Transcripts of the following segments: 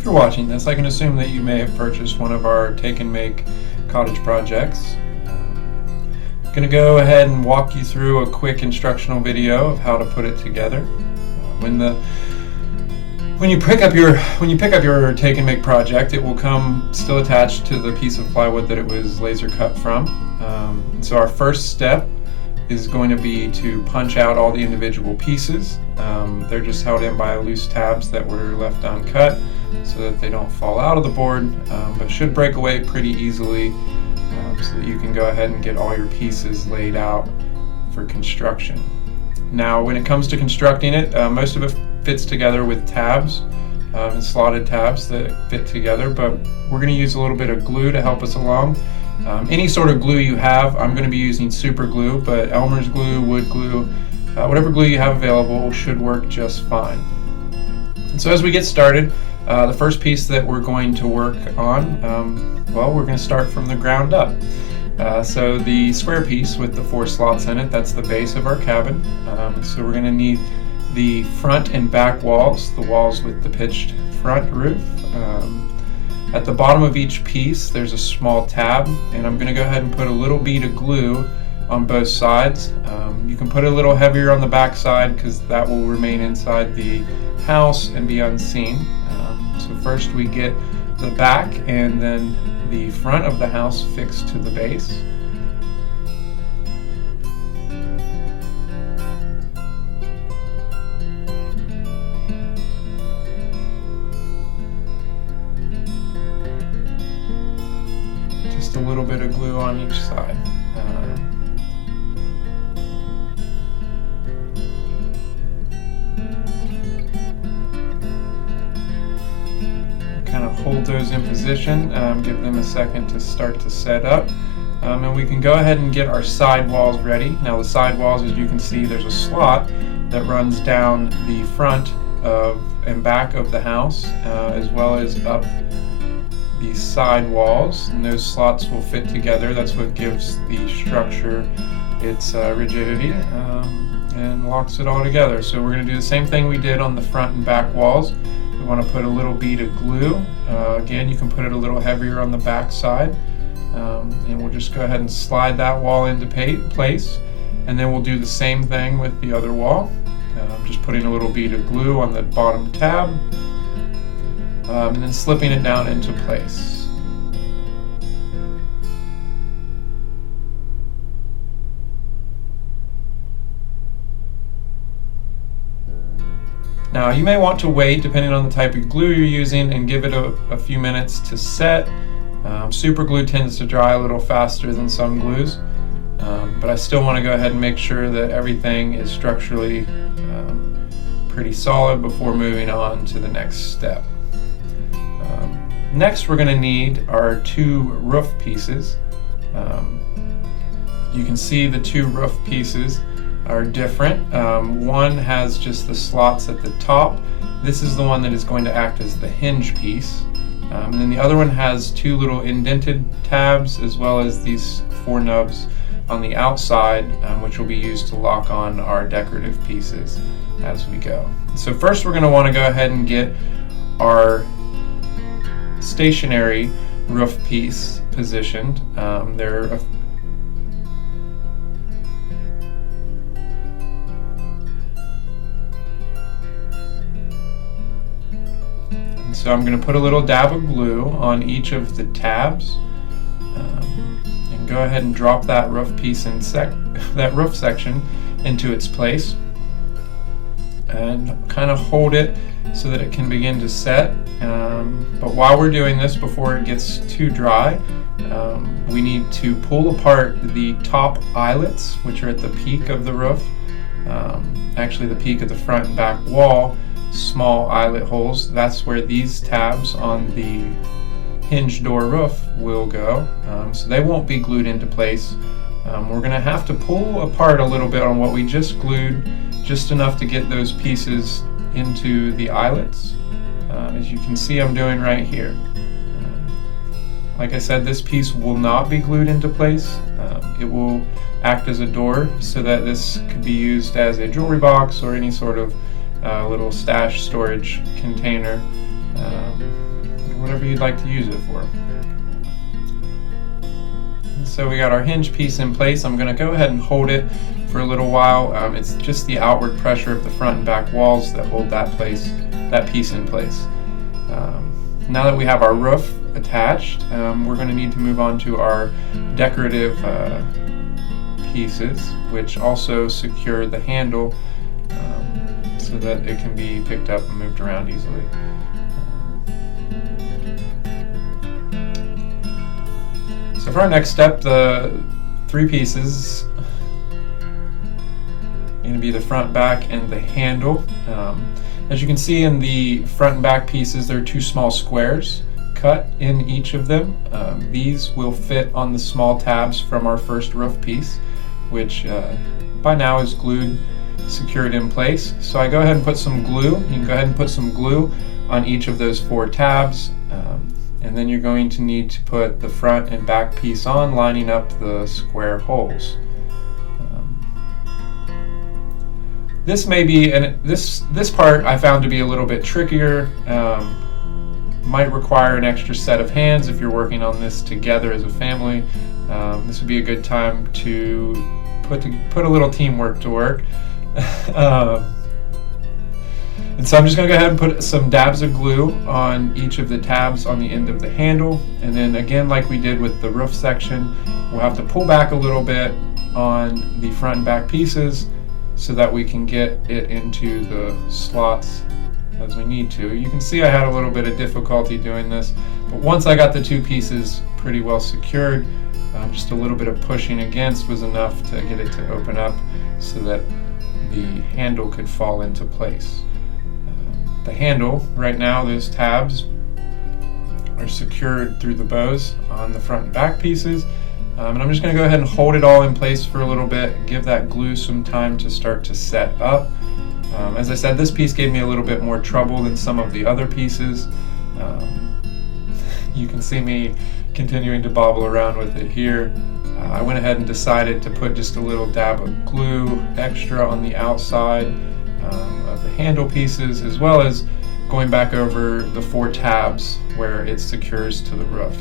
if you're watching this, I can assume that you may have purchased one of our take and make cottage projects. I'm going to go ahead and walk you through a quick instructional video of how to put it together. When you pick up your take and make project, it will come still attached to the piece of plywood that it was laser cut from. So our first step is going to be to punch out all the individual pieces. They're just held in by loose tabs that were left uncut so that they don't fall out of the board, but should break away pretty easily, so that you can go ahead and get all your pieces laid out for construction. Now, when it comes to constructing it, most of it fits together with tabs and slotted tabs that fit together, but we're going to use a little bit of glue to help us along. Any sort of glue you have, I'm going to be using super glue, but Elmer's glue, wood glue, whatever glue you have available should work just fine. And so as we get started, the first piece that we're going to work on, well, we're going to start from the ground up. So the square piece with the 4 slots in it, that's the base of our cabin. So we're going to need the front and back walls, the walls with the pitched front roof. At the bottom of each piece there's a small tab, and I'm going to go ahead and put a little bead of glue on both sides. You can put it a little heavier on the back side because that will remain inside the house and be unseen. So first we get the back and then the front of the house fixed to the base. Just a little bit of glue on each side. Kind of hold those in position, give them a second to start to set up, and we can go ahead and get our side walls ready. Now the side walls, as you can see, there's a slot that runs down the front and back of the house, as well as up the side walls, and those slots will fit together. That's what gives the structure its rigidity and locks it all together. So we're going to do the same thing we did on the front and back walls. We want to put a little bead of glue. Again, you can put it a little heavier on the back side, and we'll just go ahead and slide that wall into place, and then we'll do the same thing with the other wall. Just putting a little bead of glue on the bottom tab, and then slipping it down into place. Now you may want to wait, depending on the type of glue you're using, and give it a few minutes to set. Super glue tends to dry a little faster than some glues, but I still want to go ahead and make sure that everything is structurally pretty solid before moving on to the next step. Next, we're going to need our 2 roof pieces. You can see the 2 roof pieces are different. One has just the slots at the top. This is the one that is going to act as the hinge piece. And then the other one has 2 little indented tabs, as well as these 4 nubs on the outside, which will be used to lock on our decorative pieces as we go. So first we're going to want to go ahead and get our stationary roof piece positioned. So I'm going to put a little dab of glue on each of the tabs, and go ahead and drop that roof piece that roof section into its place, and kind of hold it so that it can begin to set. But while we're doing this, before it gets too dry, we need to pull apart the top eyelets, which are at the peak of the roof, actually the peak of the front and back wall. Small eyelet holes, that's where these tabs on the hinge door roof will go, so they won't be glued into place. We're going to have to pull apart a little bit on what we just glued, just enough to get those pieces into the eyelets, as you can see I'm doing right here. Like I said, this piece will not be glued into place. It will act as a door, so that this could be used as a jewelry box or any sort of little stash storage container. whatever you'd like to use it for. And so we got our hinge piece in place. I'm going to go ahead and hold it for a little while. It's just the outward pressure of the front and back walls that hold that piece in place. Now that we have our roof attached, we're going to need to move on to our decorative pieces, which also secure the handle so that it can be picked up and moved around easily. So for our next step, the 3 pieces are going to be the front, back, and the handle. As you can see in the front and back pieces, there are 2 small squares cut in each of them. These will fit on the small tabs from our first roof piece, which by now is glued, secured in place. So I go ahead and put some glue. You can go ahead and put some glue on each of those 4 tabs, and then you're going to need to put the front and back piece on, lining up the square holes. This may be, and this part I found to be a little bit trickier. Might require an extra set of hands if you're working on this together as a family. This would be a good time to put a little teamwork to work. And so I'm just going to go ahead and put some dabs of glue on each of the tabs on the end of the handle, and then again, like we did with the roof section, we'll have to pull back a little bit on the front and back pieces so that we can get it into the slots as we need to. You can see I had a little bit of difficulty doing this, but once I got the 2 pieces pretty well secured, just a little bit of pushing against was enough to get it to open up so that the handle could fall into place. The handle, right now, those tabs are secured through the bows on the front and back pieces. And I'm just going to go ahead and hold it all in place for a little bit, give that glue some time to start to set up. As I said, this piece gave me a little bit more trouble than some of the other pieces. You can see me continuing to bobble around with it here. I went ahead and decided to put just a little dab of glue extra on the outside of the handle pieces, as well as going back over the 4 tabs where it secures to the roof.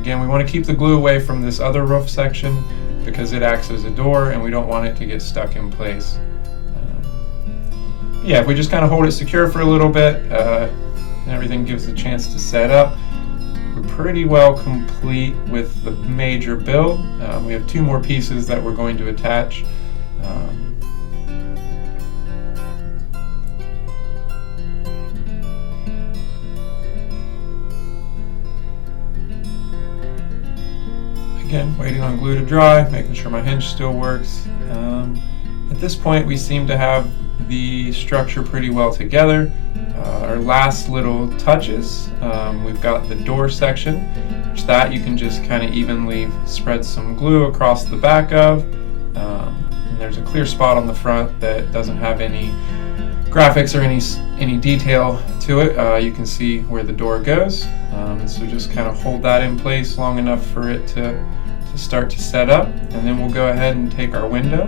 Again, we want to keep the glue away from this other roof section because it acts as a door and we don't want it to get stuck in place. Yeah, if we just kind of hold it secure for a little bit and everything gives a chance to set up, we're pretty well complete with the major build. We have 2 more pieces that we're going to attach. Again, waiting on glue to dry, making sure my hinge still works. At this point, we seem to have the structure pretty well together. Our last little touches, we've got the door section, which that you can just kind of evenly spread some glue across the back of. And there's a clear spot on the front that doesn't have any graphics or any detail to it. You can see where the door goes. And so just kind of hold that in place long enough for it to start to set up. And then we'll go ahead and take our window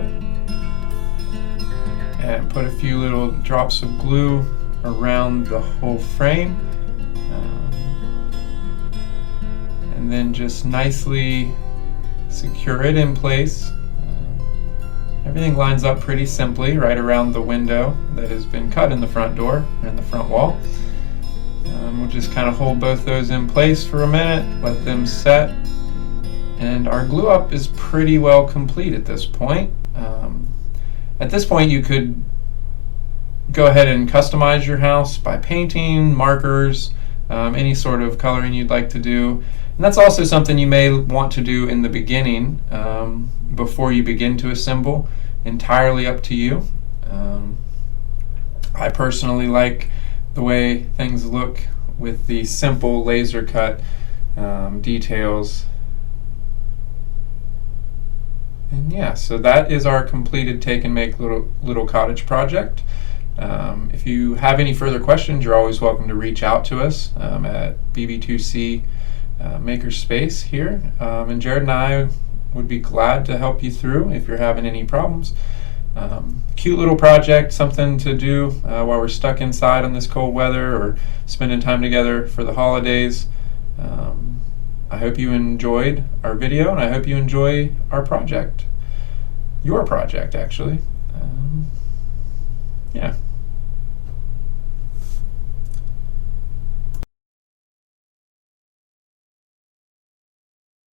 and put a few little drops of glue around the whole frame, and then just nicely secure it in place. Everything lines up pretty simply right around the window that has been cut in the front door or in the front wall. We'll just kind of hold both those in place for a minute, let them set, and our glue up is pretty well complete at this point. At this point, you could go ahead and customize your house by painting, markers, any sort of coloring you'd like to do. And that's also something you may want to do in the beginning before you begin to assemble. Entirely up to you. I personally like the way things look with the simple laser cut details. And yeah, so that is our completed take and make little cottage project. If you have any further questions, you're always welcome to reach out to us at BB2C Makerspace here. And Jared and I would be glad to help you through if you're having any problems. Cute little project, something to do while we're stuck inside on this cold weather or spending time together for the holidays. I hope you enjoyed our video, and I hope you enjoy our project. Your project, actually. Yeah.